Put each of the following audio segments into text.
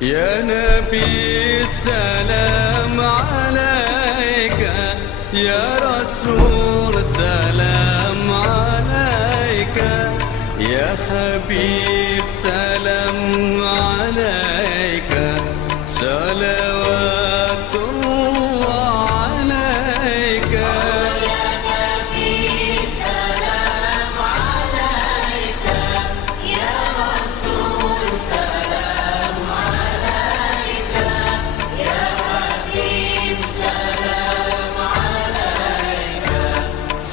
يا نبي السلام عليك، يا رسول سلام عليك، يا حبيب سلام عليك، صلوات الله عليك. يا نبي سلام عليك، يا رسول سلام عليك، يا حبيب سلام عليك،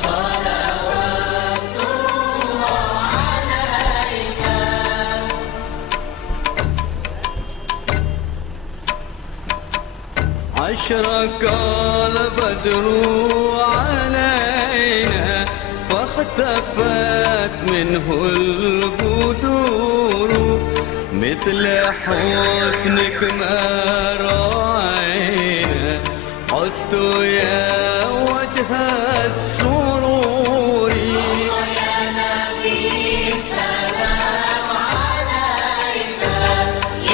صلوات الله عليك. أشرق البدر علينا فاختفت منه البدور، مثل حسنك ما رأينا قط يا وجه السرور. يا نبي سلام عليك،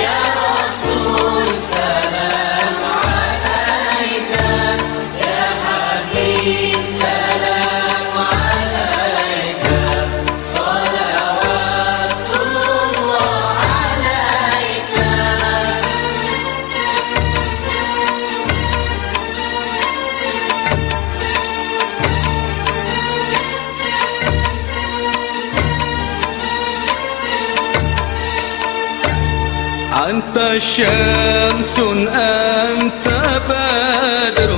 يا رسول سلام عليك، يا حبيب سلام عليك، صلوات الله عليك. أنت شمس أنت بدر،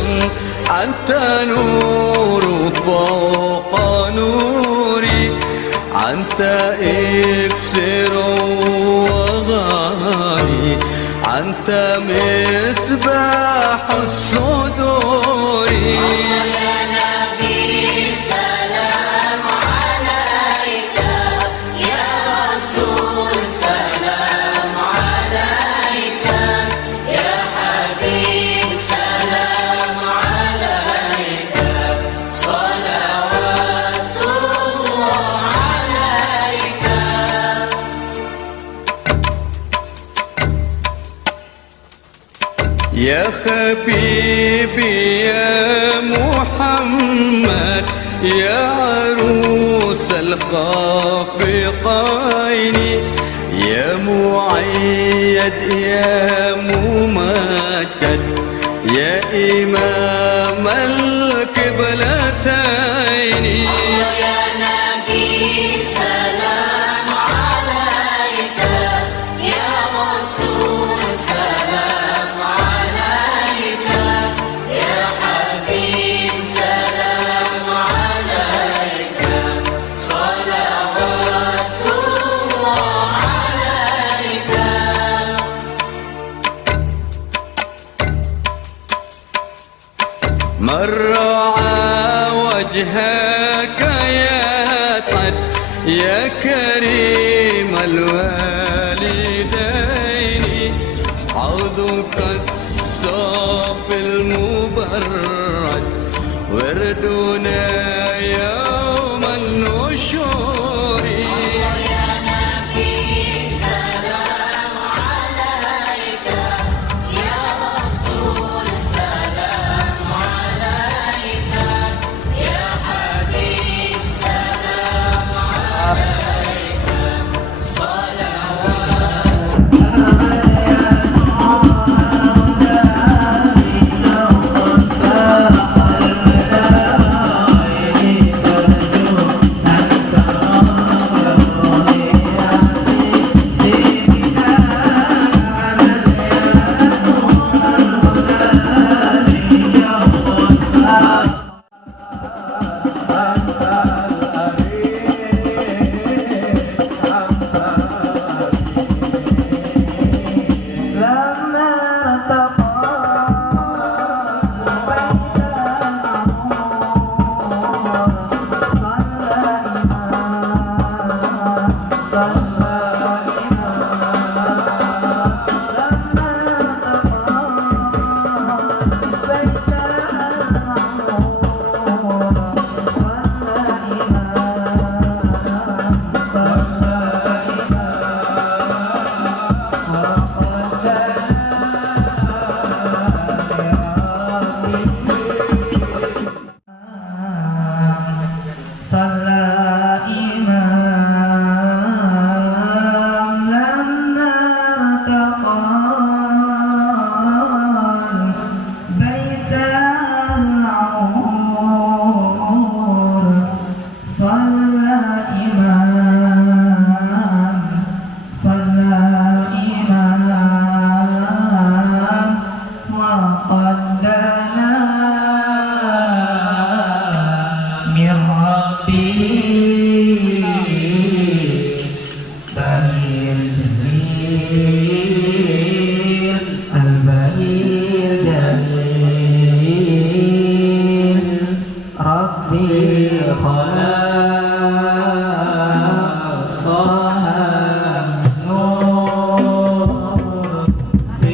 أنت نور فوق نوري، أنت إكسر وغالي، أنت مصباح الصدور. يا نبي سلام عليك، يا رسول سلام عليك، يا حبيب سلام عليك، صلوات الله عليك. يا حبيبي يا محمد، يا عروس الخافقين، يا مؤيد يا ممجد، يا إمام القبلتين. يا نبي سلام عليك، يا رسول سلام عليك، يا حبيب سلام عليك، صلوات الله عليك. من رعى وجهك يسعد، يا كريم الوالدين، حوضك الصافي المبرد وردنا يوم النشور. يا نبي سلام عليك، يا رسول سلام عليك، يا حبيب سلام عليك، صلوات. من ربي بني الجميل البني الجميل ربي خلق طه نور في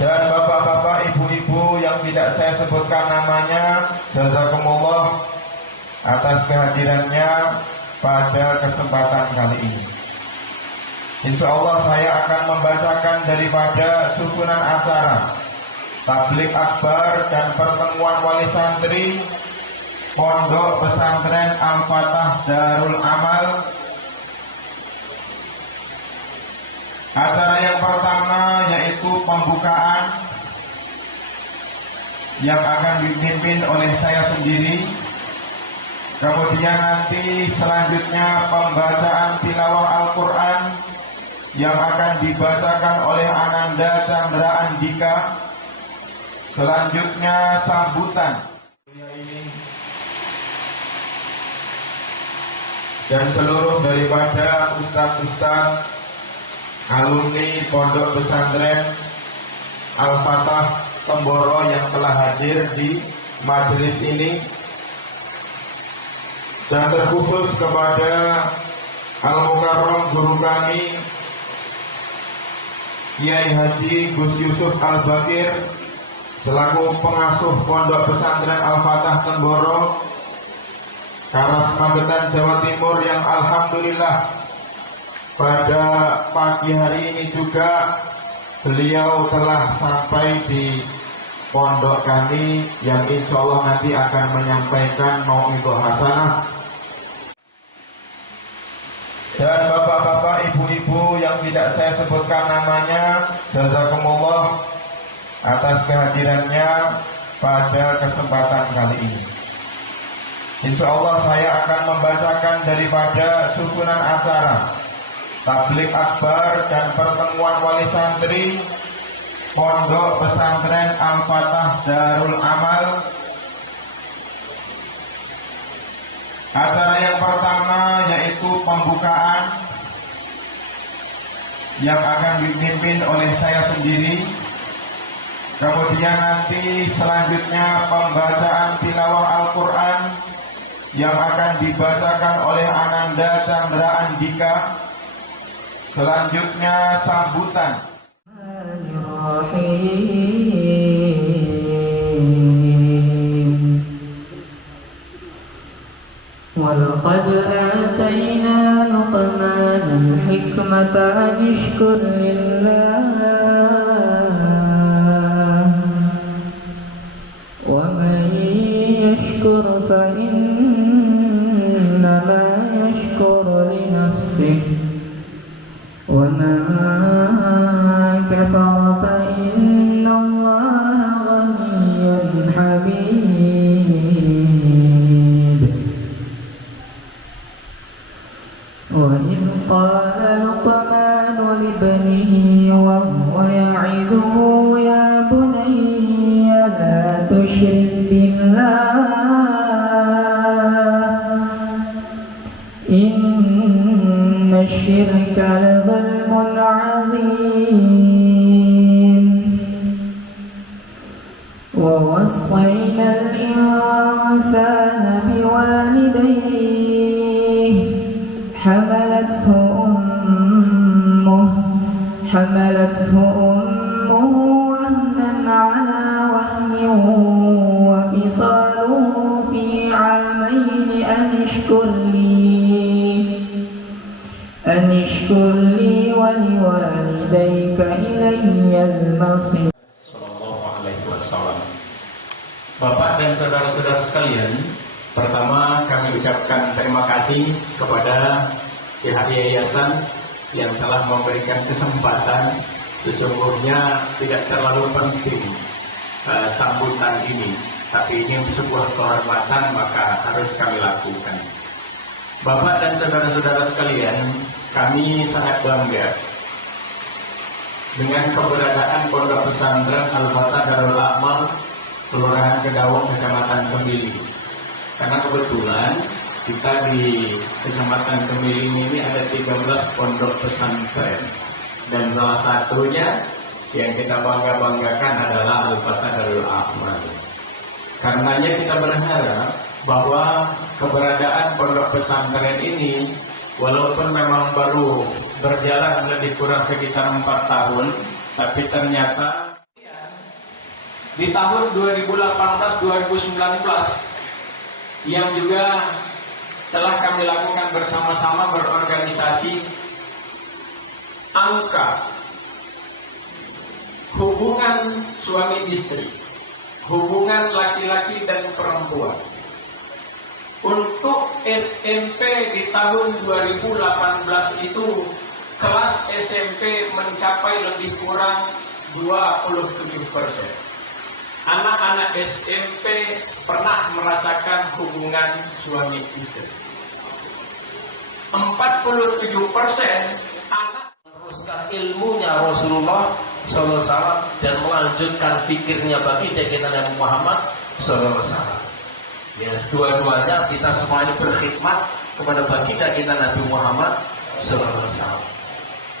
Dan bapak-bapak, ibu-ibu yang tidak saya sebutkan namanya, jazakumullah atas kehadirannya pada kesempatan kali ini. Insya Allah saya akan membacakan daripada susunan acara tablik akbar dan pertemuan wali santri Pondok Pesantren Al-Fatah Darul Amal. Acara yang pertama yaitu pembukaan yang akan dipimpin oleh saya sendiri. Kemudian nanti selanjutnya pembacaan tilawah Al-Quran yang akan dibacakan oleh Ananda Chandra Andika. Selanjutnya sambutan dan seluruh daripada ustadz-ustadz alumni Pondok Pesantren Al-Fatah Temboro yang telah hadir di majelis ini, dan terkhusus kepada Al-Mukarram guru kami Kiai Haji Gus Yusuf Al-Bakir selaku pengasuh Pondok Pesantren Al-Fatah Temboro Karas Magetan Jawa Timur, yang alhamdulillah pada pagi hari ini juga beliau telah sampai di pondok kami, yang insya Allah nanti akan menyampaikan mau'idhah hasanah. Dan bapak-bapak, ibu-ibu yang tidak saya sebutkan namanya, jazakumullah atas kehadirannya pada kesempatan kali ini. Insya Allah saya akan membacakan daripada susunan acara tablik akbar dan pertemuan wali santri Pondok Pesantren Al-Fatah Darul Amal. Acara yang pertama yaitu pembukaan yang akan dipimpin oleh saya sendiri. Kemudian nanti selanjutnya pembacaan tilawah Al-Quran yang akan dibacakan oleh Ananda Chandra Andika. Selanjutnya sambutan. ولقد آتينا لقمان الحكمة أن اشكر لله ومن يشكر فإنما يشكر لنفسه ومن كفر فإن الله غني حميد وإذ قال لقمان لابنه وهو يعظه يا بني لا تشرك بالله إن الشرك لظلم عظيم ووصينا الإنسان بوالديه حملته أمه وهنا على وهن وفصاله في عامين أن اشكر لي ولوالديك إلي المصير. Sallallahu alaihi wasallam. Bapak dan saudara-saudara sekalian, pertama kami ucapkan terima kasih kepada pihak yayasan yang telah memberikan kesempatan. Sesungguhnya tidak terlalu penting sambutan ini, tapi ini sebuah kehormatan maka harus kami lakukan. Bapak dan saudara-saudara sekalian, kami sangat bangga dengan keberadaan Pondok Pesantren Al-Fatah Darul Amal, Kelurahan Kedawung, Kecamatan Kemiling. Karena kebetulan kita di Kecamatan Kemiling ini ada 13 pondok pesantren, dan salah satunya yang kita bangga-banggakan adalah Al-Fatah Darul Amal. Karenanya kita berharap bahwa keberadaan pondok pesantren ini, walaupun memang baru berjalan lebih kurang sekitar 4 tahun, tapi ternyata di tahun 2018-2019 yang juga telah kami lakukan bersama-sama berorganisasi, angka hubungan suami istri, hubungan laki-laki dan perempuan untuk SMP di tahun 2018 itu, kelas SMP mencapai lebih kurang 27%. Anak-anak SMP pernah merasakan hubungan suami istri. 47% anak meneruskan ilmunya Rasulullah SAW dan melanjutkan fikirnya bagi kita Nabi Muhammad SAW. Ya, dua-duanya kita semua ini berkhidmat kepada baginda kita Nabi Muhammad SAW.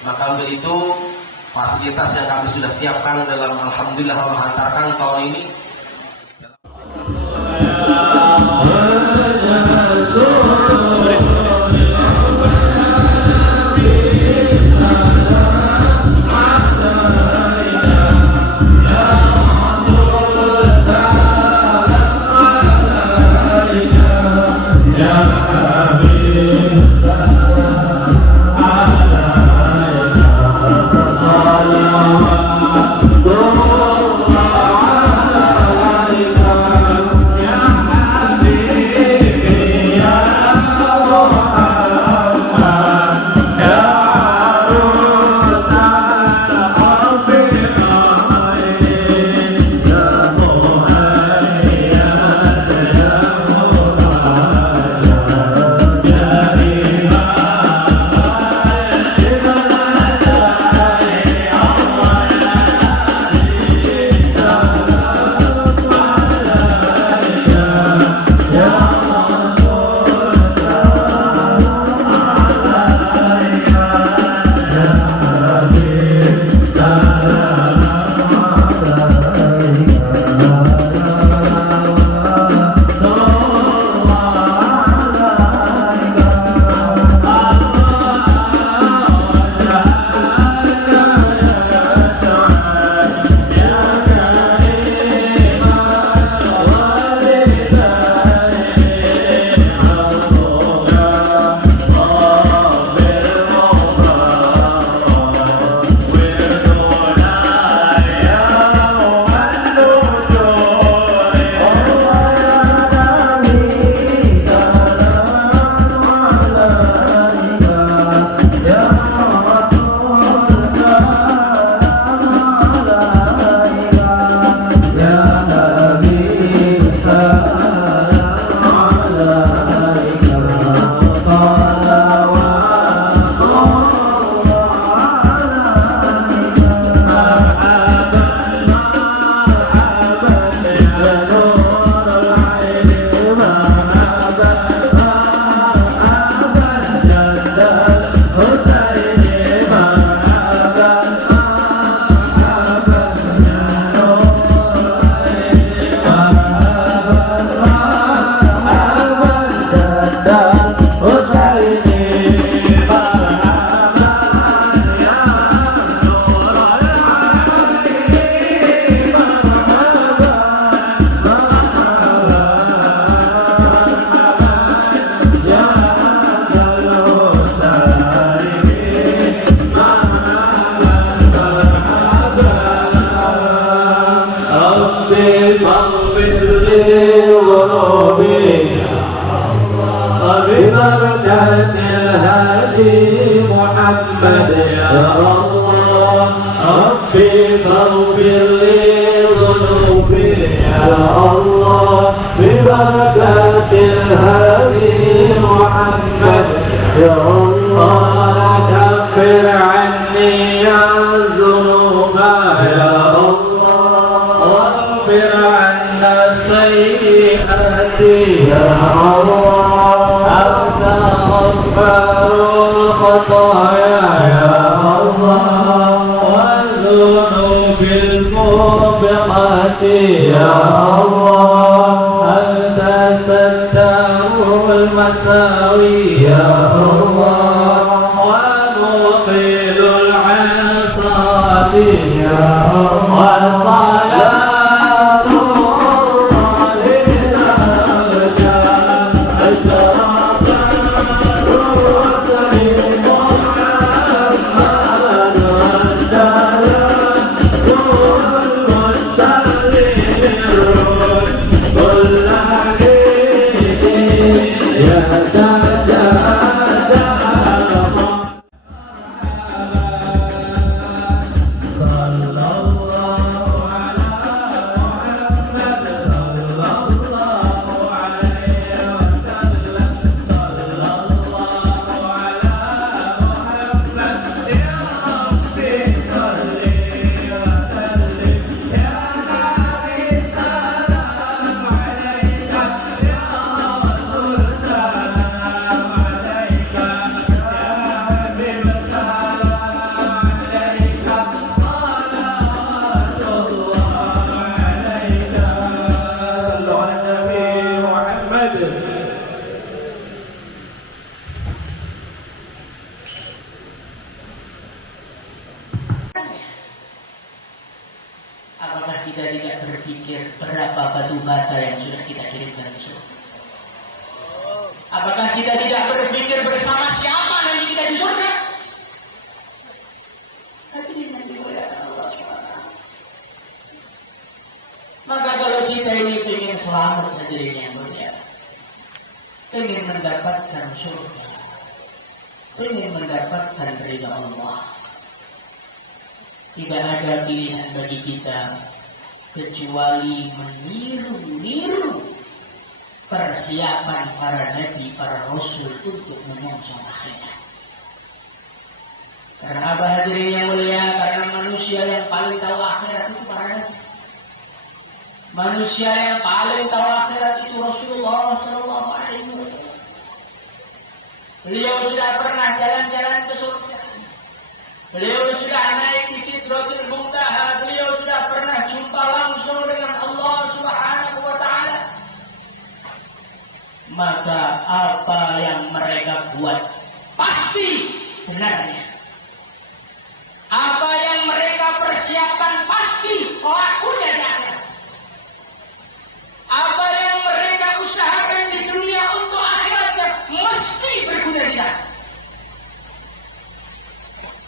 Maka untuk itu fasilitas yang kami sudah siapkan dalam alhamdulillah menghantarkan tahun ini. بركة الهادي محمد يا الله ربي فاغفر لي ذنوبي يا الله ببركة الهادي محمد يا الله كفر عني يا الذنوب يا الله واغفر عنا سيئاتي يا الله أنت غفار الخطايا يا الله والذنوب الموبقات يا الله أنت ستار المساوي يا الله ونقيل العصاة يا الله وصلاة الله للأرجاء أشرف الرسل محمد والسلام المستغفرون كل عليه يتجادل صلى الله على محمد صلى الله عليه وسلم صلى الله على محمد يا ربي صل وسلم يا نبي سلام عليك يا رسول سلام عليك يا حبيب سلام عليك صلوات الله عليك صلوا على النبي محمد. Apakah kita tidak berpikir berapa batu bata yang sudah kita kirimkan ke surga? Apakah kita tidak berpikir bersama siapa nanti kita di surga? Tapi dengan dimuliakan Allah SWT. Maka kalau kita ini ingin selamat hadirin yang mulia, ingin mendapatkan surga, ingin mendapatkan ridha Allah, tidak ada pilihan bagi kita kecuali meniru-niru persiapan para nabi, para rasul untuk menyongsong akhirat. Karena apa hadirin yang mulia? Karena manusia yang paling tahu akhirat itu para nabi. Manusia yang paling tahu akhirat itu Rasulullah Sallallahu Alaihi Wasallam. Beliau sudah pernah jalan-jalan ke surga. Beliau sudah naik di Sidratul Muntaha. Beliau sudah pernah jumpa langsung dengan Allah Subhanahu wa Ta'ala. Maka apa yang mereka buat pasti benarnya. Apa yang mereka persiapkan pasti lakunya di akhirat. Apa yang mereka usahakan di dunia untuk akhiratnya mesti berguna di sana.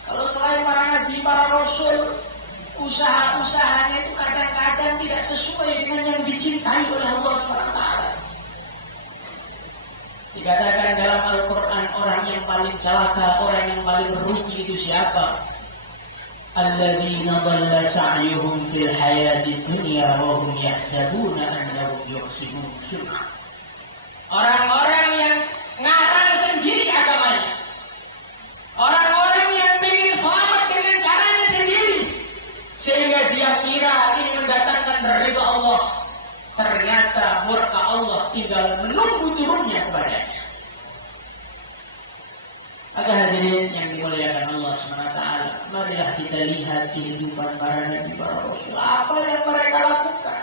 Kalau selain para nabi, para rasul, usaha-usahanya itu kadang-kadang tidak sesuai dengan yang dicintai oleh Allah SWT. Dikatakan dalam Al-Quran, orang yang paling celaka, orang yang paling rugi itu siapa? Alladzina dhalla sa'yuhum fil hayati dunya wa hum yahsabuna annahum yuhsinuna sun'a. Orang-orang yang ngarang sendiri agamanya. Orang-orang yang ingin selamat dengan caranya sendiri, sehingga dia kira ini mendatangkan ridha Allah. Ternyata murka Allah tinggal menunggu turunnya kepadanya. Maka hadirin yang dimuliakan Allah SWT, marilah kita lihat kehidupan para nabi, para rasul. Apa yang mereka lakukan,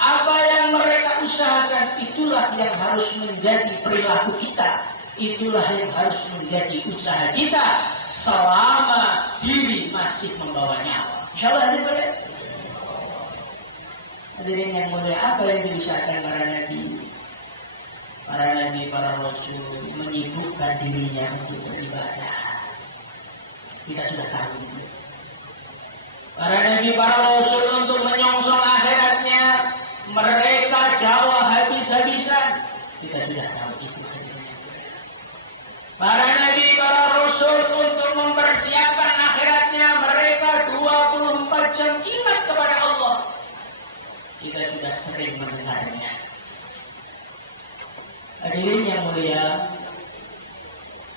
apa yang mereka usahakan, itulah yang harus menjadi perilaku kita. Itulah yang harus menjadi usaha kita selama diri masih membawa nyawa. InsyaAllah hadirin. Hadirin yang mulia, apa yang diusahakan para nabi? Para nabi, para rasul menyibukkan dirinya untuk beribadah. Kita sudah tahu. Para nabi, para rasul untuk menyongsong akhiratnya, mereka dakwah habis-habisan. Kita sudah tahu itu. Para nabi, para rasul untuk mempersiapkan akhiratnya mereka 24 jam ingat kepada Allah. Kita sudah sering mendengarnya. Hadirin yang mulia,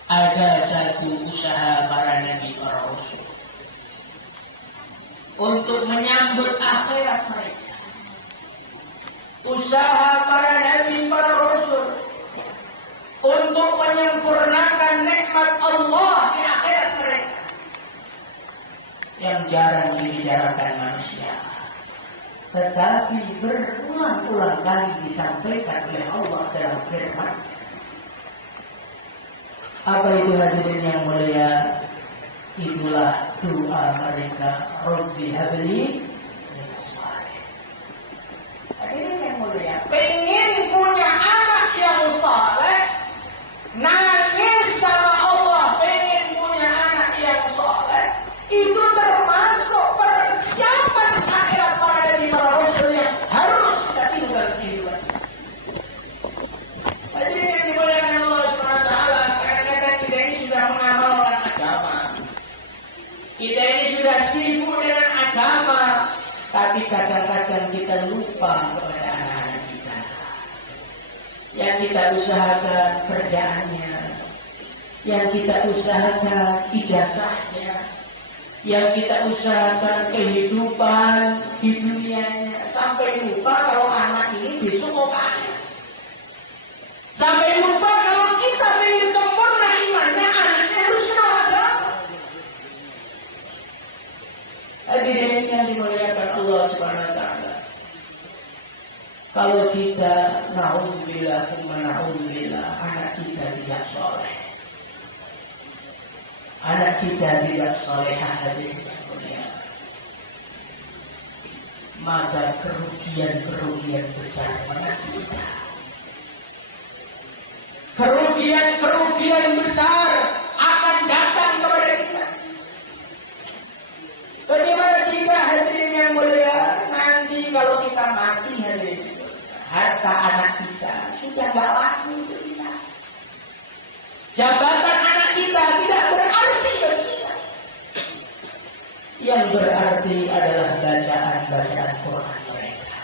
ada satu usaha para nabi, para rasul untuk menyambut akhirat mereka. Usaha para nabi, para rasul untuk menyempurnakan nikmat Allah di akhirat mereka yang jarang dibicarakan manusia, tetapi berulang-ulang kali disampaikan oleh Allah dalam firman. Apa itu hadirin yang mulia? Itulah doa mereka, Rabbi habli min salihin. Hadirin yang mulia, pengen punya anak yang saleh, nangis sama Allah, pengen punya anak yang saleh, itu termasuk persiapan akhirat para nabi, para rasul yang harus kita tinggal di kehidupan. Hadirin yang dimuliakan Allah SWT, kadang-kadang kita ini sudah mengamalkan agama, kita ini sudah sibuk dengan agama, tapi kadang-kadang kita lupa kepada anak-anak kita. Yang kita usahakan kerjaannya, yang kita usahakan ijazahnya, yang kita usahakan kehidupan di dunianya, sampai lupa kalau anak ini besok mau kaya. Sampai lupa kalau kita ingin sempurna imannya, anaknya harus kenal agama. Hadirin yang dimuliakan Allah Subhanahu wa taala. Kalau kita naudzubillah, anak kita tidak soleh, anak kita tidak solehah, hadirin yang mulia, maka kerugian besar menanti kita. Kerugian besar akan datang kepada kita. Bagaimana jika hadirin yang mulia, nanti kalau kita mati, hadirin, harta anak kita sudah tidak laku untuk kita. Jabatan anak kita tidak berarti bagi kita. Yang berarti adalah bacaan Quran mereka.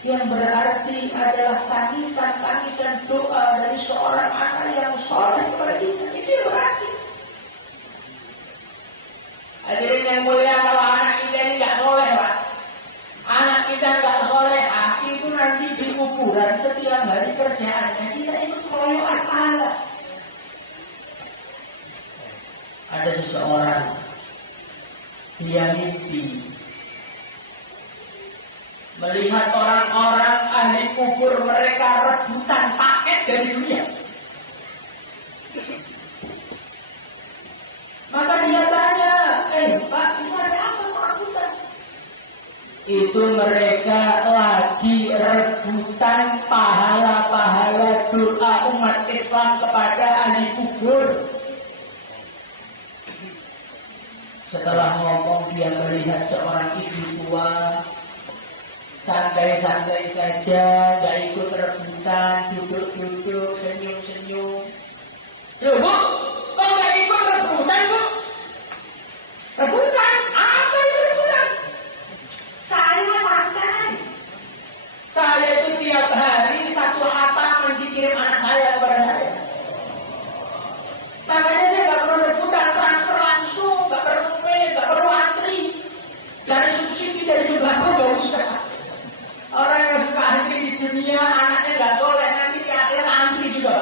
Yang berarti adalah tangisan doa dari seorang anak yang soleh kepada kita. Itu yang berarti. Hadirin yang mulia, kalau anak kita ini nggak soleh, Pak, anak kita nggak soleh, itu nanti di kuburan setiap hari kerjaannya kita ikut keroyokan pahala. Ada seseorang dia mimpi melihat orang-orang ahli kubur mereka rebutan paket dari dunia. Maka dia tanya, Pak, itu ada apa rebutan? Itu mereka lagi rebutan pahala-pahala doa umat Islam kepada ahli kubur. Setelah ngomong, dia melihat seorang ibu tua santai-santai saja, gak ikut rebutan, duduk-duduk, senyum-senyum. Loh, Bu, kok gak ikut rebutan, Bu? Rebutan? Apa itu rebutan? Saya santai. Saya itu tiap hari satu hataman dikirim anak saya kepada saya. Makanya saya gak perlu rebutan, transfer langsung, gak perlu pes, gak perlu antri. Dari subsidi dari sebelah pun gak usah. Orang yang suka antri di dunia, anaknya gak boleh, nanti di akhirat antri juga.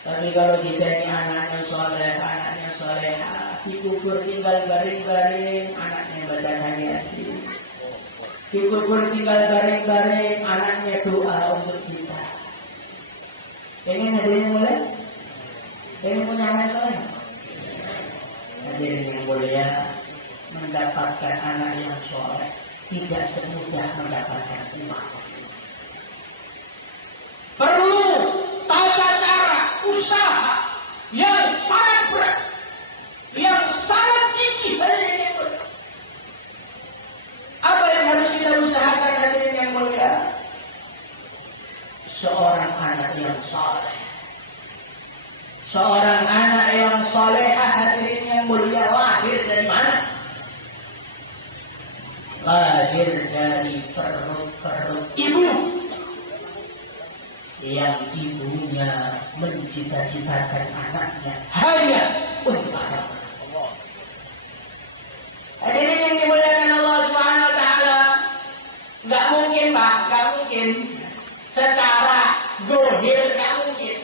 Tapi kalau kita ini anaknya soleh, dikubur tinggal baring-baring, anaknya bacaan Yasin. Dikubur tinggal baring-baring, anaknya doa untuk kita. Pengen hadirin mulai? Pengen punya anak soleh? Hadirin yang mulia, mendapatkan anak yang soleh tidak semudah mendapatkan uang. Perlu tata cara, usaha yang sangat berat, yang sangat tinggi. Hadirin yang mulia, apa yang harus kita usahakan, hadirin yang mulia? seorang anak yang saleh. Seorang anak yang salehah, hadirin yang mulia, lahir dari mana? Lahir dari perut ibu, yang ibunya mencita-citakan anaknya hanya untuk agama. Hadirin yang dimuliakan Allah Subhanahu wa taala, enggak mungkin, Pak, enggak mungkin secara zahir, enggak mungkin.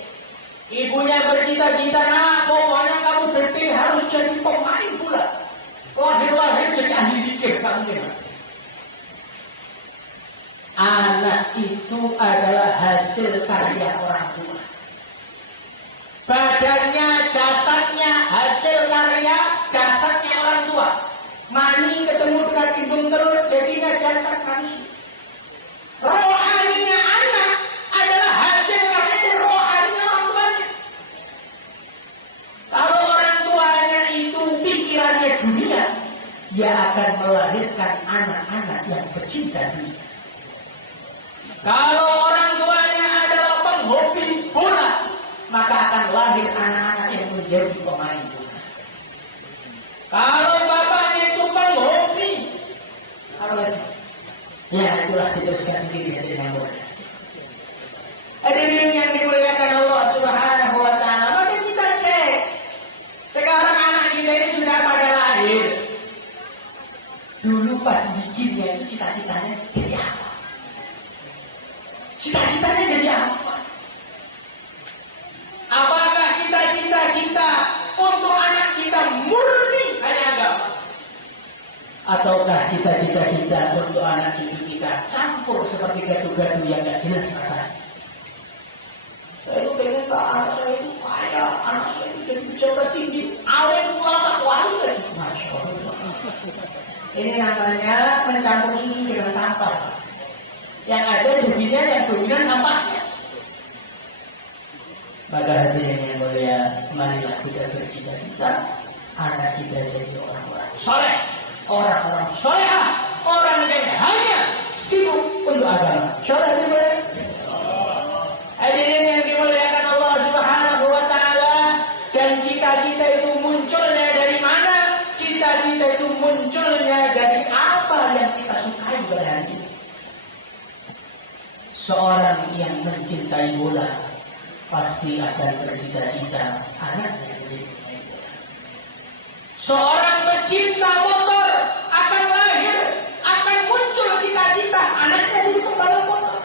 Ibunya bercita-cita, "Nak, pokoknya kamu gede harus jadi pemain bola." Lahir-lahir jadi ahli zikir, enggak mungkin. Anak itu adalah hasil karya orang tua. Badannya, jasadnya, hasil karya jasadnya orang tua. Mani ketemu dengan indung telur, jadinya jasad manusia. Rohaninya anak adalah hasil karya rohaninya orang tuanya. Kalau orang tuanya itu pikirannya dunia, dia akan melahirkan anak-anak yang bercinta dunia. Kalau orang tuanya adalah penghobi bola, maka akan lahir anak-anak yang menjadi pemain bola. Kalau bapaknya itu penghobi, apa lagi? Ya, itulah diteruskan sendiri dari yang mulia. Hadirin yang dimuliakan Allah Subhanahu wa taala, maka kita cek sekarang anak kita ini sudah pada lahir. Dulu pas bikinnya itu cita-citanya jadi apa? Cita-citanya jadi apa? Apakah cita-cita kita untuk anak kita murni hanya agama? Ataukah cita-cita kita untuk anak cucu kita campur seperti gaduh-gaduh yang gak jelas rasanya? Saya itu pengen anak saya itu kaya, anak saya itu jadi pejabat tinggi, awet ulama wali lagi. Masya Allah. Ini namanya mencampur susu dengan sampah. Yang ada jadinya yang dominan sampahnya. Maka hadirin yang mulia, marilah kita bercita-cita anak kita jadi orang-orang soleh, orang-orang solehah, orang yang hanya sibuk untuk agama. Soleh dimulai. Hadirin yang dimuliakan Allah Subhanahu wa taala, dan cita-cita itu munculnya dari mana? Cita-cita itu munculnya dari apa yang kita sukai pada hari ini. Seorang yang mencintai bola pasti akan bercita-cita anaknya menjadi pemain bola. Seorang pecinta motor akan lahir, akan muncul cita-cita anaknya jadi pembalap motor.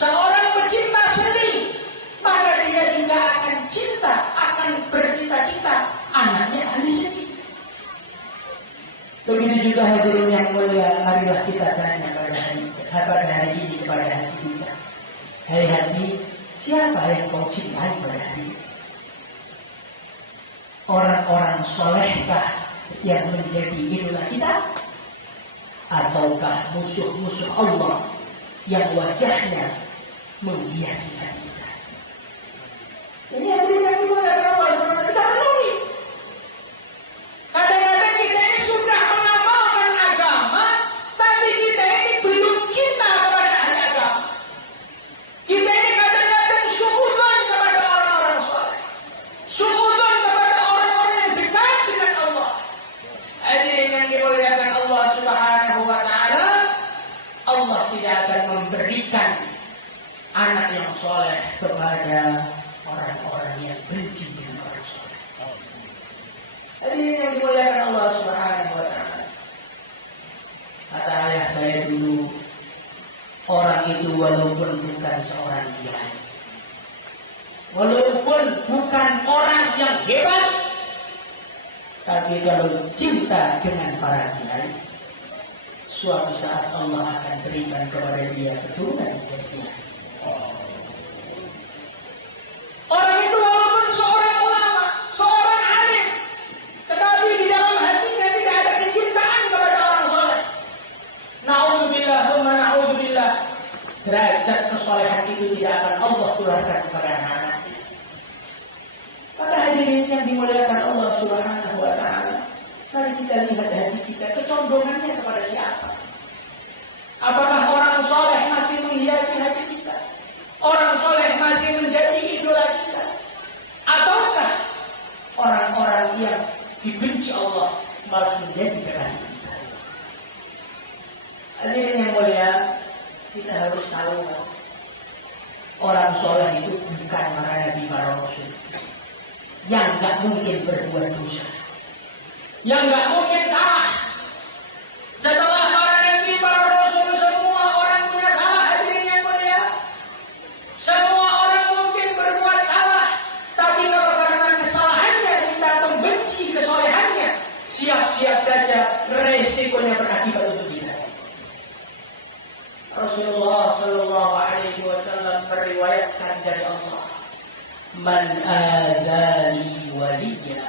Seorang pecinta seni, maka dia juga akan cinta, akan bercita-cita anaknya ahli seni. Begitu juga hadirin yang mulia, marilah kita tanya pada hari ini kepada hati kita. Hai hati, siapa yang kau cintai pada hari ini? Orang-orang solehkah yang menjadi idola kita? Ataukah musuh-musuh Allah yang wajahnya menghiasi hati kita? Ini hadirin yang dimuliakan Allah, kita renungi. Kadang-kadang kita ini sudah mengamalkan agama, tapi kita ini belum cinta kepada ahli agama. Kita ini kadang-kadang suudzon kepada orang-orang soleh, suudzon kepada orang-orang yang dekat dengan Allah. Hadirin yang dimuliakan Allah Subhanahu wa taala, Allah tidak akan memberikan anak yang soleh kepada orang-orang yang benci dengan orang soleh. Hadirin yang dimuliakan Allah Subhanahu wa taala, kata ayah saya dulu, orang itu walaupun bukan seorang kiai, walaupun bukan orang yang hebat, tapi kalau cinta dengan para kiai, suatu saat Allah akan berikan kepada dia keturunan menjadi kiai. Orang itu walaupun seorang ulama, seorang alim, tetapi di dalam hatinya tidak ada kecintaan kepada orang soleh. Na'udzubillah, na'udzubillah. Derajat kesolehan itu tidak akan Allah turunkan kepada anak-anak. Maka hadirin yang dimuliakan Allah Subhanahu wa taala, mari kita lihat hati kita, kecondongannya kepada siapa? Apakah orang soleh masih menghiasi hati kita? harus tahu, orang soleh itu bukan para nabi, para rasul yang nggak mungkin berbuat dosa, yang nggak mungkin salah. Setelah para nabi, para rasul, semua orang punya salah, hadirin yang mulia. Semua orang mungkin berbuat salah, tapi kalau karena kesalahannya kita membenci kesolehannya, siap-siap saja resikonya berakibat untuk kita. Rasulullah Shallallahu Alaihi Wasallam meriwayatkan dari Allah, "Man adzali waliya,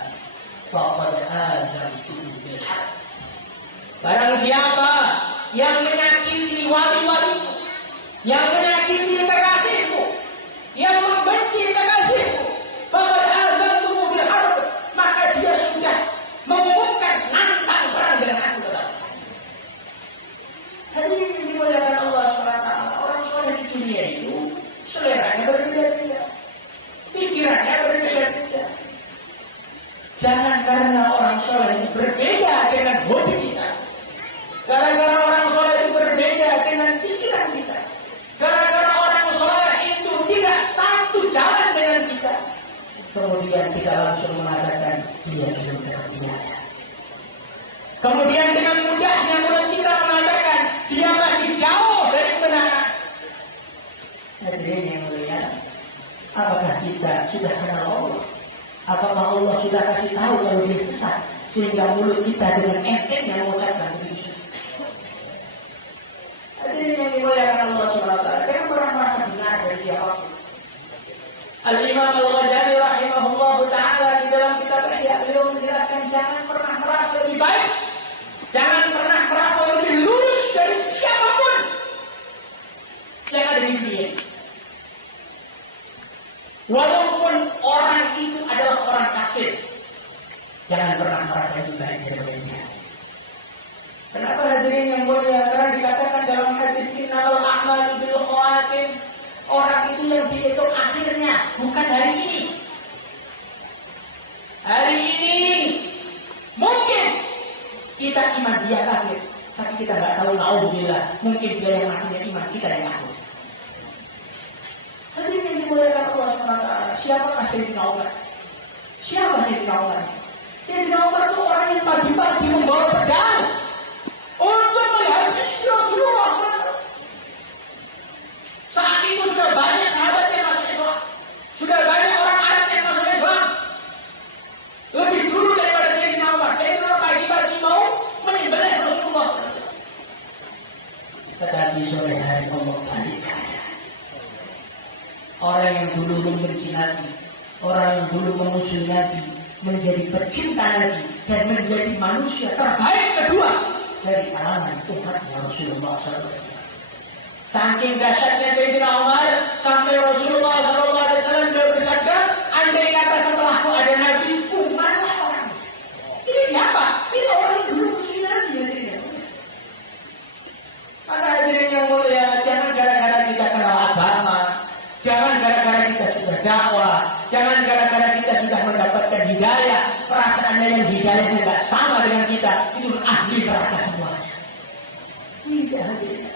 faqad adzantuhu bil harb." Barang siapa yang menyakiti wali-wali, yang menyakiti kekasihku, yang membenci kekasihku, faqad adzantuhu bil harb, maka dia sudah mengumumkan nantang perang dengan aku. Hadirin yang dimuliakan Allah SWT, orang soleh di dunia itu seleranya berbeda-beda, pikirannya berbeda-beda. Jangan karena orang soleh itu berbeda dengan hobi kita, gara-gara orang soleh itu berbeda dengan pikiran kita, gara-gara orang soleh itu tidak satu jalan dengan kita, kemudian kita langsung mengatakan dia sudah terbiasa. Kemudian dengan mudahnya mulut kita mengatakan dia masih jauh dari kebenaran. Hadirin yang mulia, apakah kita sudah kenal Allah? Apakah Allah sudah kasih tahu kalau dia sesat sehingga mulut kita dengan entengnya mengucapkan begitu? Hadirin yang dimuliakan Allah SWT, jangan pernah merasa benar dari siapapun. Al-Imam Al-Ghazali rahimahullah ta'ala di dalam kitab Ihya beliau menjelaskan jangan pernah merasa lebih baik, jangan pernah merasa lebih lurus dari siapapun yang ada di dunia. Walaupun orang itu adalah orang kafir, jangan pernah merasa lebih baik dari dia. Kenapa hadirin yang mulia? Karena dikatakan dalam hadis innamal a'malu bil khawatim, orang itu yang dihitung akhirnya, bukan hari ini. Hari ini mungkin kita iman dia kafir, tapi kita nggak tahu, naudzubillah, mungkin dia yang matinya iman, kita yang kafir. Tadi yang dimuliakan Allah SWT, siapakah Sayyidina Umar? Siapa Sayyidina Umar? Sayyidina Umar itu orang yang pagi-pagi membawa pedang untuk menghabisi Rasulullah. Saat itu sudah banyak sahabat yang masuk Islam, sudah banyak orang Arab yang masuk Islam. Lebih dulu daripada Sayyidina Umar. Sayyidina Umar pagi-pagi mau menyembelih Rasulullah. Tetapi sore hari Allah balikkan. Orang yang dulu membenci Nabi, orang yang dulu memusuhi Nabi, menjadi pecinta Nabi dan menjadi manusia terbaik kedua dari kalangan Tuhan Rasulullah SAW. Saking dahsyatnya Sayyidina Umar sampai Rasulullah SAW bersabda, andai kata setelahku ada Nabi, umatlah orang. Ini siapa? Ini orang yang dulu musuh Nabi. Maka hadirin yang mulia, jangan gara-gara kita kenal agama, jangan gara-gara kita sudah dakwah, jangan gara-gara kita sudah mendapatkan hidayah, perasaannya yang hidayahnya tidak sama dengan kita, itu ahli neraka semuanya. Tidak hadirin.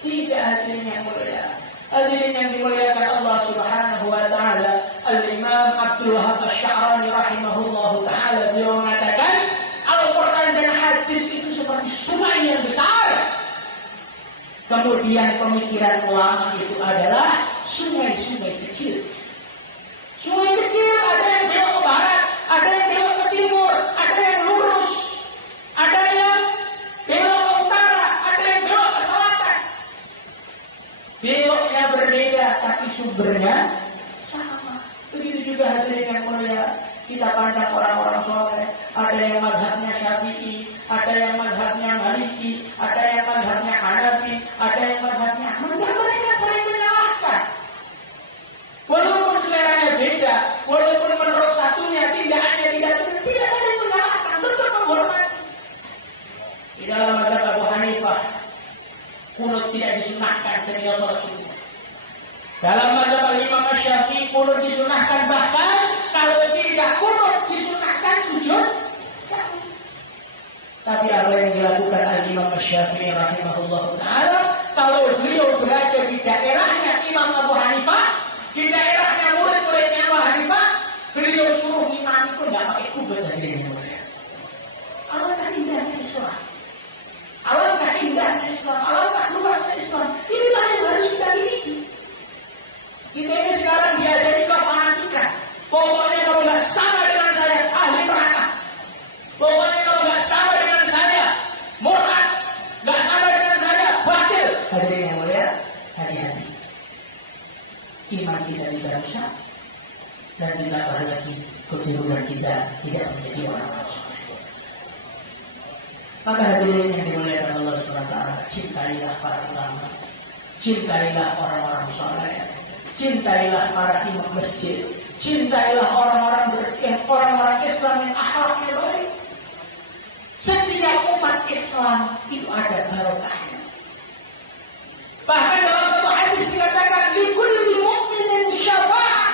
Tidak hadirin yang mulia. Hadirin yang dimuliakan Allah Subhanahu wa taala, Al-Imam Abdul Wahab Asy-Sya'rani rahimahullah taala beliau mengatakan, Al-Qur'an dan hadis itu seperti sungai yang besar. Kemudian pemikiran ulama itu adalah sungai-sungai kecil. Sungai kecil ada yang belok ke barat, ada yang belok ke timur, ada yang lurus, ada yang belok ke utara, ada yang belok ke selatan. Beloknya berbeda, tapi sumbernya sama. Begitu juga hadirin yang mulia, kita pandang orang-orang soleh. Ada yang mazhabnya Syafi'i, ada yang mazhabnya Maliki, ada yang mazhabnya Hanafi, ada yang mazhabnya Ahmad. Mereka saling menyalahkan. Walaupun seleranya beda, walaupun menurut satunya tindakannya tidak benar, tidak saling menyalahkan, tetap menghormati. Di dalam mazhab Abu Hanifah, kunut tidak disunahkan ketika sholat subuh. Dalam mazhab Imam Syafi'i, kunut disunahkan, bahkan kalau tidak kunut disunahkan sujud sahwi. Tapi apa yang dilakukan Imam Syafi'i rahimahullah ta'ala, kalau beliau berada di daerahnya Imam Abu Hanifah, di daerahnya murid-muridnya Abu Hanifah, beliau suruh imam itu nggak pakai kubah dari mulia. Alangkah indahnya Islam, alangkah indahnya Islam, alangkah luasnya Islam. Inilah yang harus kita miliki. Kita ini sekarang diajari kefanatikan. Pokoknya kalau nggak sama dengan saya, ahli neraka. Pokoknya kalau nggak sama dengan saya, murtad. Nggak sama dengan saya, batil. Hadirin yang mulia, hati-hati. Iman kita bisa rusak dan ditambah lagi keturunan kita tidak menjadi orang-orang soleh. Maka hadirin yang dimuliakan Allah SWT, cintailah para ulama, cintailah orang-orang soleh, cintailah para imam masjid, cintailah orang-orang Islam yang akhlaknya baik. Setiap umat Islam itu ada barokahnya. Bahkan dalam satu hadis dikatakan likulli mu'minin syafa'ah.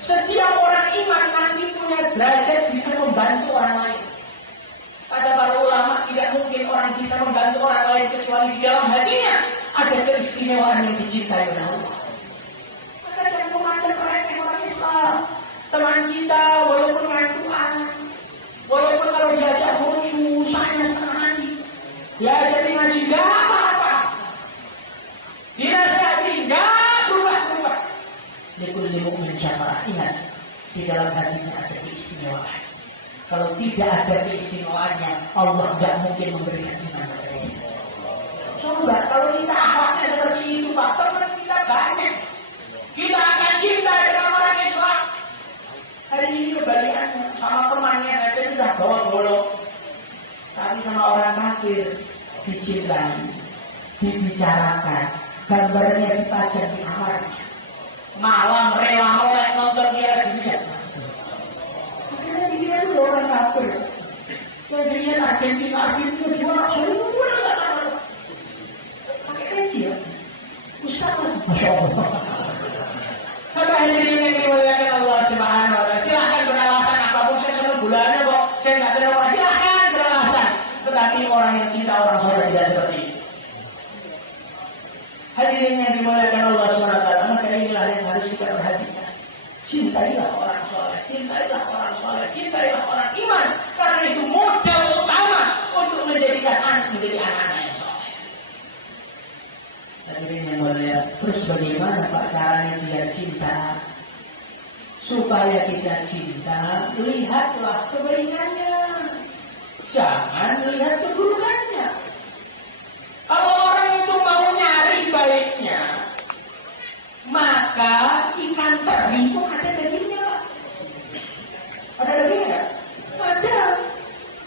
Setiap orang iman nanti punya derajat bisa membantu orang lain. Kata para ulama, tidak mungkin orang bisa membantu orang lain kecuali di dalam hatinya ada keistimewaan yang dicintai oleh Allah. Maka jangan memandang orang Islam, teman kita walaupun ngantuan, walaupun kalau diajak susahnya setengah mandi, diajak ngaji nggak apa-apa, dinasihati nggak berubah-ubah. Likulli mu'min syafa'ah. Ingat, di dalam hatinya ada keistimewaan. Kalau tidak ada keistimewaannya, Allah nggak mungkin memberikan iman kepada kita. Coba kalau kita akhlaknya seperti itu, Pak, teman kita banyak. Kita akan cinta dengan orang Islam. Hari ini kebalikannya, sama temannya saja sudah bawa-bawa. Tapi sama orang kafir dicintai, dibicarakan, gambarnya dipajang di kamarnya. Malam rela melek nonton Piala Dunia. Karena dia itu orang kafir. Yang dia Argentina juara semua nggak tahu. Pakai peci ya, Ustaz. Masya Allah. Maka hadirin yang dimuliakan Allah Subhanahu Wa Taala, silahkan beralasan apapun, saya senang bulannya kok, saya nggak senang orang, silahkan beralasan. Tetapi orang yang cinta orang soleh tidak seperti itu. Hadirin yang dimuliakan Allah Subhanahu Wa Taala, maka inilah yang harus kita perhatikan. Cintailah orang soleh, cintailah orang soleh, cintailah orang iman, karena itu modal utama untuk menjadikan anak menjadi anak-anak yang soleh. Hadirin yang mulia, terus bagaimana Pak caranya biar cinta? Supaya kita cinta, lihatlah kebaikannya, jangan lihat keburukannya. Kalau orang itu mau nyari baiknya, maka ikan teri itu ada dagingnya, Pak. Ada dagingnya nggak? Ada.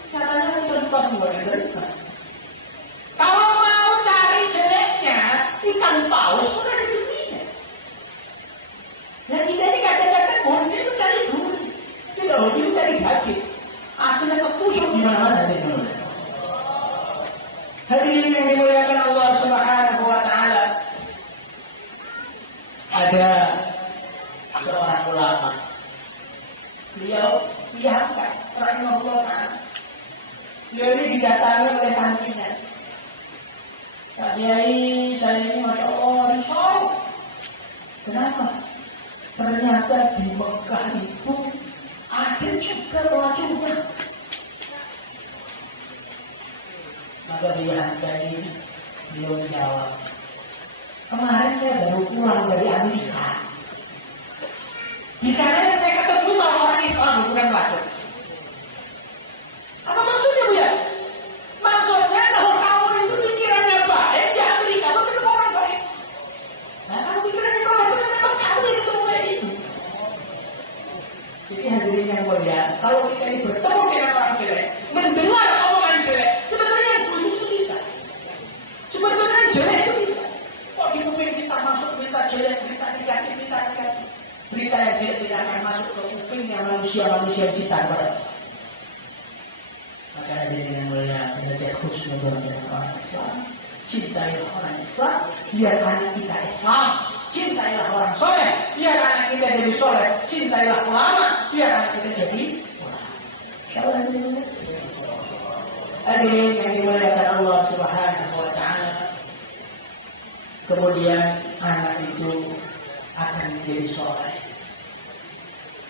Katanya kita suka semua yang dagingnya. Kalau mau cari jeleknya, ikan paus pun ada dagingnya. Nah kita ini kadang-kadang hobi itu cari duri, tidak hobi itu cari daging. Akhirnya ketusuk di mana-mana. Hadirin yang dimuliakan Allah Subhanahu Wa Taala, ada seorang ulama, beliau diangkat, rahimahullah ta'ala. Beliau ini didatangi oleh santrinya. Pak Kiai, saya ini Masya Allah risau. Kenapa? Ternyata di Mekah itu ada juga pelacurnya. Maka diangkat, beliau menjawab, kemarin saya baru pulang dari Amerika. Di sana saya ketemu sama orang Islam, bukan pelacur. Apa maksudnya, Bu ya? Maksudnya kalau kamu itu pikirannya baik di Amerika, kamu ketemu orang baik. Nah, kalau pikirannya bagus, memang kamu yang ketemu kayak gitu. Jadi hadirin yang mulia, kalau kita ini bertemu dengan orang jelek, mendengar omongan jelek, sebenarnya yang busuk itu kita. Sebenarnya yang jelek itu kita. Kok di kuping kita masuk berita jelek, berita negatif, berita negatif. Berita yang jelek tidak akan masuk ke kupingnya manusia-manusia cinta kepada Allah. Maka hadirin yang mulia, belajar khusus dengan orang Islam. Cintailah orang Islam, biar anak kita Islam. Cintailah orang soleh, biar anak kita jadi soleh. Cintailah ulama, biar anak kita jadi ulama. Insyaallah hadirin yang dimuliakan Allah Subhanahu Wa Taala. kemudian anak itu akan menjadi soleh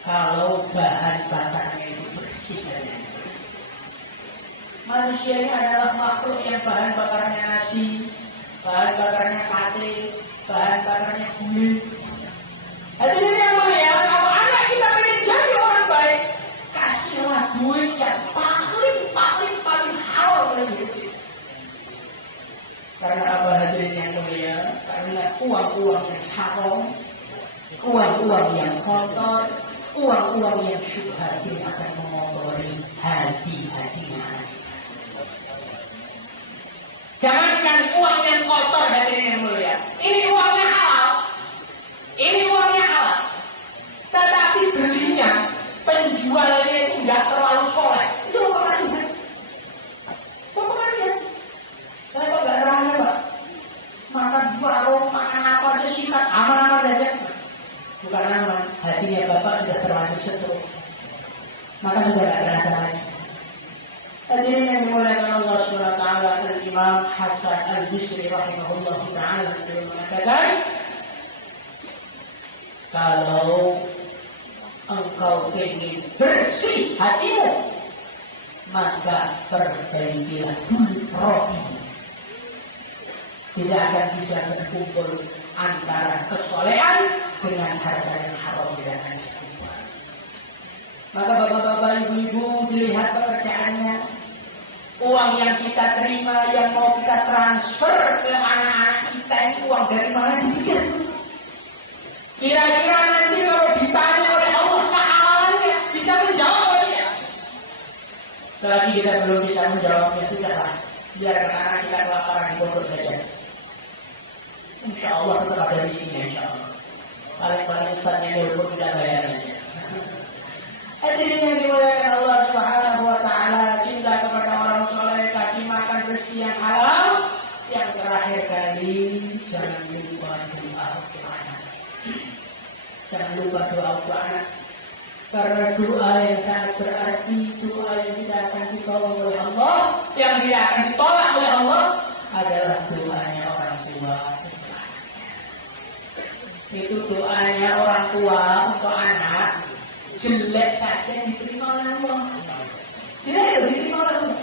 kalau bahan bakarnya itu bersih saja. Manusia ini adalah makhluk yang bahan bakarnya nasi, bahan bakarnya sate, bahan bakarnya gulai. Hadirin yang mulia, kalau anak kita ingin jadi orang baik, kasihlah duit yang paling halal lagi. Karena apa hadirin yang mulia? Karena uang-uang yang haram, uang-uang yang kotor, uang-uang yang syubhat ini akan mengotori hati-hatinya. Jangankan uang yang kotor hadirin yang mulia, ini uangnya halal, ini uangnya halal, tetapi belinya, penjualnya itu nggak terlalu soleh, itu mempengaruhi. Saya kok nggak terasa Pak, makan warung, makan apa aja sikat aman-aman aja. Bukan aman, hatinya Bapak sudah terlanjur setruk, maka sudah nggak terasa lagi. Hadirin yang dimuliakan Allah Subhanahu wa taala, Imam Hasan Al-Basri rahimahullah taala mengatakan, kalau engkau ingin bersih hatimu, maka perbaikilah dulu roti. Tidak akan bisa terkumpul antara kesolehan dengan harta yang haram, tidak akan terkumpul. Maka bapak-bapak, ibu-ibu, dilihat pekerjaannya. Uang yang kita terima, yang mau kita transfer ke anak-anak kita, ini uang dari mana dipikir? Kira-kira nanti kalau ditanya oleh Allah kehalalannya, bisa menjawab ya? Selagi kita belum bisa menjawabnya, sudahlah. Biarkan anak kita kelaparan di pondok saja. Insya Allah tetap ada di sini, insya Allah. Paling-paling ustadznya walaupun tidak bayar aja. Hadirin yang dimuliakan Allah Subhanahu wa taala, cinta kepada orang soleh, kasih makan rezeki yang halal. Yang terakhir kali, jangan lupa doa untuk anak. Jangan lupa doa untuk anak. Karena doa yang sangat berarti, doa yang tidak akan ditolak oleh Allah, yang tidak akan ditolak oleh Allah adalah doanya orang tua. Itu doanya orang tua untuk anak, jelek saja diterima oleh Allah. Jelek diterima oleh Allah.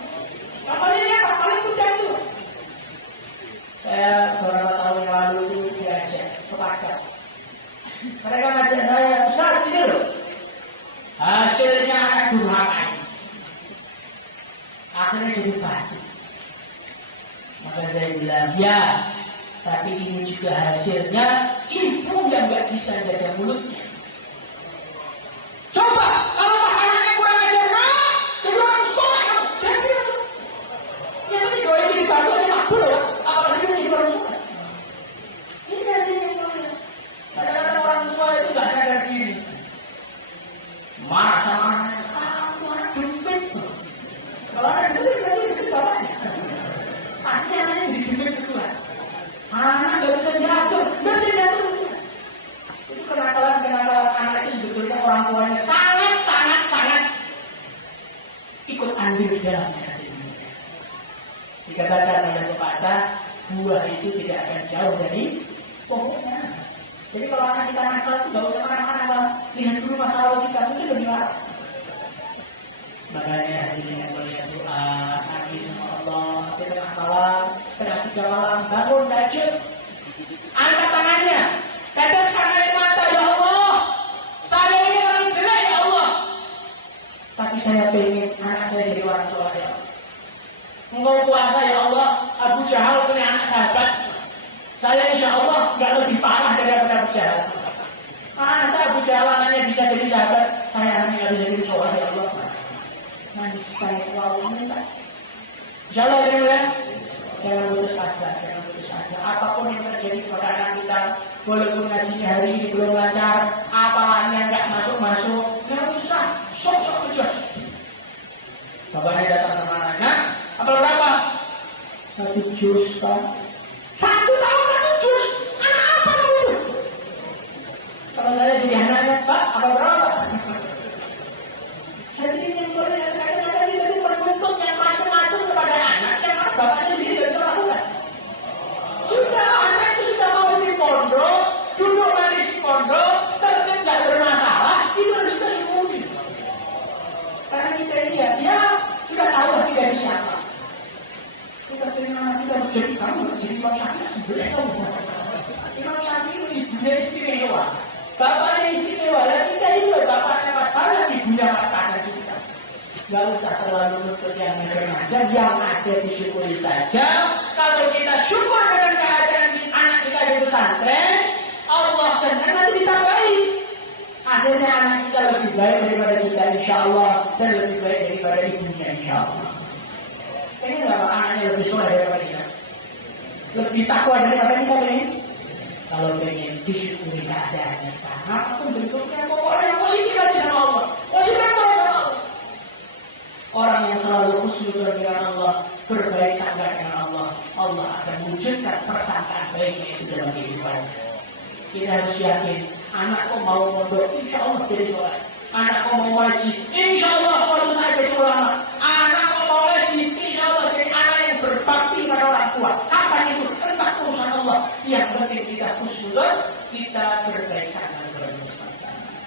Paling mudah itu. Saya beberapa tahun yang lalu itu diajak sepakat. Mereka ngajak saya, Ustaz gini loh, hasilnya anak durhaka. Akhirnya jadi batu. Maka saya bilang, ya, tapi ini juga hasilnya ibu yang gak bisa jaga mulutnya. Coba kalau pas anaknya kurang ajar, jadi orang soleh, jadi yang penting doa itu dibantu aja makbul ya. Apalagi dia jadi orang soleh. Ini dari yang mulia. Kadang-kadang orang tua itu gak sadar diri. Marah sama anaknya, aku anak dempet. Kalau anak dempet berarti dempet bapaknya. Artinya anaknya jadi dempet kedua. Anak gak bisa diatur, gak bisa diatur. Itu kenakalan-kenakalan anak itu sebetulnya orang tuanya sangat ikut andil di dalamnya. Dikatakan oleh pepatah, buah itu tidak akan jauh dari pokoknya. Jadi kalau anak kita nakal itu gak usah marah-marah, lihat dulu masa lalu kita, mungkin lebih marah. Makanya hadirin yang melihat doa, nangis sama Allah, setengah malam, setengah 3 malam, bangun, tahajud, angkat tangannya, teteskan air mata, ya Allah, saya ini orang jelek ya Allah, tapi saya pengen anak saya jadi orang soleh ya Allah. Engkau kuasa ya Allah, Abu Jahal punya anak sahabat, saya insya Allah gak lebih parah daripada Abu Jahal. Masa Abu Jahal anaknya bisa jadi sahabat, saya anaknya gak bisa jadi soleh ya Allah. Manis sekali Allah minta. Insya Allah ya, jangan putus asa, jangan putus asa. Apapun yang terjadi kepada anak kita, walaupun ngajinya hari ini belum lancar, apalagi nggak masuk, nggak usah, sok aja. Bapaknya datang ke mana? Nah, apel berapa? 1 juz Pak. 1 tahun 1 juz. Anak apa itu? Kalau saya jadi anaknya, Pak, apel berapa? Jadi yang boleh kadang-kadang itu berbentuk yang macam-macam kepada anak yang bapaknya sendiri tidak bisa lakukan. Sudah anak itu sudah Imam Syafi'i itu ibunya istimewa. Bapaknya istimewa. Dan kita juga bapaknya pas panas, ibunya pas panas juga. Gak usah terlalu nuntut yang macam-macam. Yang ada disyukuri saja. Kalau kita syukur dengan keadaan anak kita di pesantren, Allah senang nanti ditambahi. Akhirnya anak kita lebih baik daripada kita insya Allah. Dan lebih baik daripada ibunya insya Allah. Pengen gak anaknya lebih soleh daripada kita? Lebih takwa daripada kita pengen? Kalau pengen disyukuri keadaannya sekarang, apapun bentuknya, pokoknya yang positif aja sama Allah. Positif aja sama Allah. Orang yang selalu husnuzon dengan Allah, berbaik sangka dengan Allah, Allah akan wujudkan persangkaan baiknya itu dalam kehidupannya. Kita harus yakin, anak kok mau mondok, insya Allah jadi soleh. Anak kok mau ngaji, insya Allah suatu saat jadi ulama. Anak kok mau ngaji, insya Allah jadi anak yang berbakti pada orang tua. Kapan itu? Entah urusan Allah. Yang penting kita husnuzon, kita berbaik sangka kepada Allah.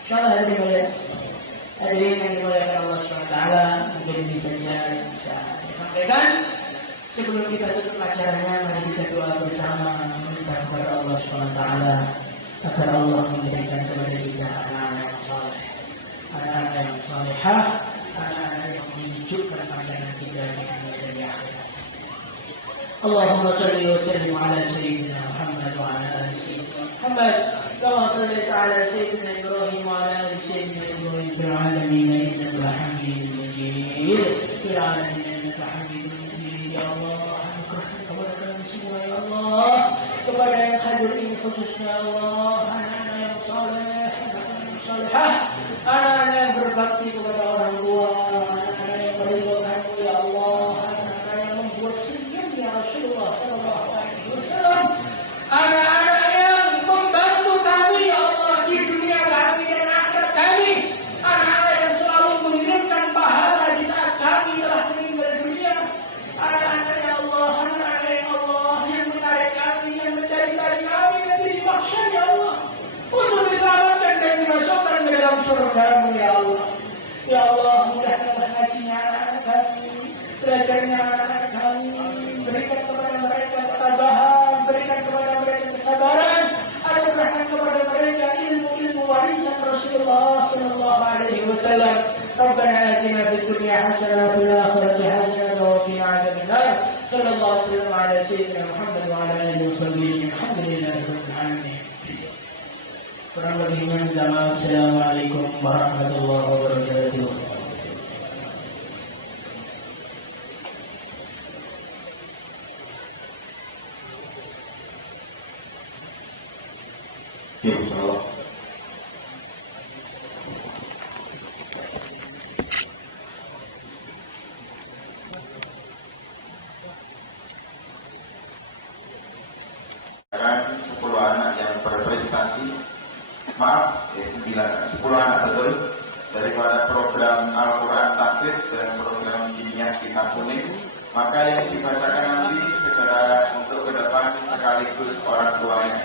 Insya Allah hari ini hadirin yang dimuliakan Allah SWT, mungkin ini saja yang bisa disampaikan. Sebelum kita tutup acaranya, mari kita doa bersama meminta kepada Allah SWT agar Allah memberikan kepada kita anak-anak yang saleh, anak-anak yang salehah, anak-anak yang menunjukkan pandangan kita di dunia dan di akhirat. Allahumma salli wa sallim ala sayyidina Muhammad wa ala ali sayyidina Muhammad. كما صليت على سيدنا إبراهيم وعلى آل سيدنا إبراهيم في العالمين إنك حميد مجيد في العالمين إنك حميد مجيد يا الله نفرحك ولك نسيبنا يا الله kepada yang hadir ini khususnya Allah anak-anak yang saleh, anak-anak yang salehah, anak-anak yang berbakti kepada orang tua, anak-anak yang meridhokanmu ya Allah, anak-anak yang membuat senyum ya Rasulullah Shallallahu Alaihi Wasallam, anak-anak yang membantu kami ya Allah di dunia kami dan akhirat kami, anak-anak yang selalu mengirimkan pahala di saat kami telah meninggal dunia, anak-anak ya Allah, anak-anak ya Allah yang menarik kami, yang mencari-cari kami nanti di mahsyar ya Allah untuk diselamatkan dan dimasukkan ke dalam surga-Mu ya Allah. Ya Allah, mudahkanlah ngajinya anak-anak kami, belajarnya anak-anak kami, berikan kepada mereka ketabahan, berikan kepada mereka kesabaran, anugerahkan kepada mereka ilmu-ilmu warisan Rasulullah Sallallahu Alaihi Wasallam. Rabbana atina fid dunya hasanah wa fil akhirati hasanah wa qina adzabannar. Sallallahu alaihi wasallam ala sayyidina Muhammad wa ala alihi wasallam. Alhamdulillahi rabbil alamin. Kurang lebihnya minta maaf. Assalamualaikum warahmatullahi wabarakatuh. Insyaallah. Sekarang 10 anak yang berprestasi, maaf, 10 anak betul, daripada program Al-Quran Tahfidz dan program Diniyah Kitab Kuning. Maka yang dibacakan nanti secara untuk ke depan sekaligus orang tuanya.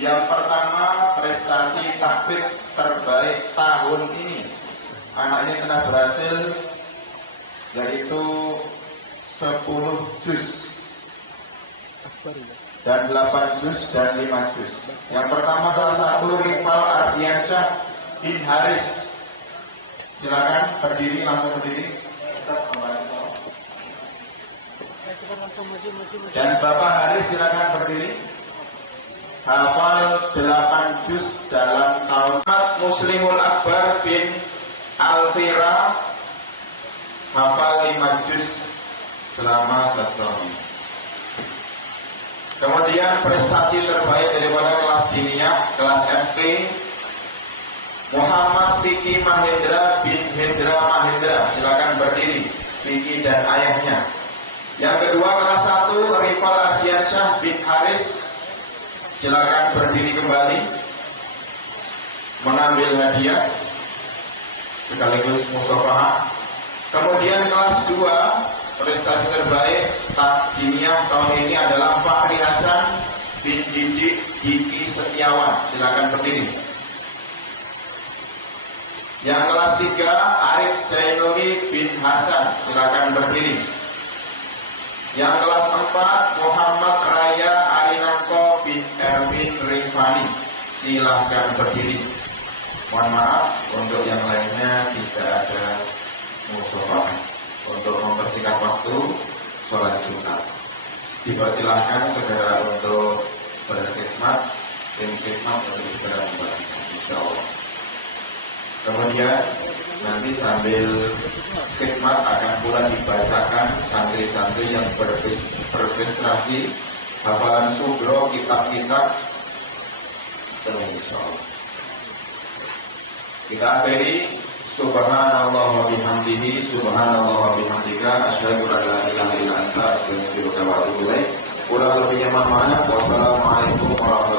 Yang pertama, prestasi tahfidz terbaik tahun ini. Anak ini telah berhasil, yaitu 10 juz dan 8 juz dan 5 juz. Yang pertama kelas 1 Rifal Ardiansyah bin Haris. Silakan berdiri, langsung berdiri. Dan Bapak Haris silakan berdiri. Hafal 8 juz dalam tahun. Muslimul Akbar bin Alfira hafal 5 juz selama 1 tahun. Kemudian prestasi terbaik daripada kelas diniyah, kelas SP, Muhammad Fikri Mahendra bin Hendra Mahendra. Silakan berdiri, Fikri dan ayahnya. Yang kedua kelas 1 Rifal Ardiansyah bin Haris. Silakan berdiri kembali, mengambil hadiah sekaligus musyafaah. Kemudian kelas 2 prestasi terbaik diniyah tahun ini adalah Fahri Hasan bin Didik Diki Setiawan. Silakan berdiri. Yang kelas 3 Arif Zainuri bin Hasan. Silakan berdiri. Yang kelas 4 Muhammad Raya Arinanto bin Erwin Rifani. Silahkan berdiri. Mohon maaf untuk yang lainnya tidak ada musofa. Untuk mempersingkat waktu sholat Jumat, dipersilahkan segera untuk berkhidmat, tim khidmat untuk segera membantu, insya Allah. Kemudian nanti sambil khidmat akan pula dibacakan santri-santri yang berprestasi hafalan sugro kitab-kitab, insya Allah. Kita akhiri subhanallah wa bihamdihi subhanallah wa bihamdika asyhadu an la ilaha illa anta astaghfiruka wa atubu ilaik. Kurang lebihnya mohon maaf. Wassalamualaikum warahmatullahi wabarakatuh.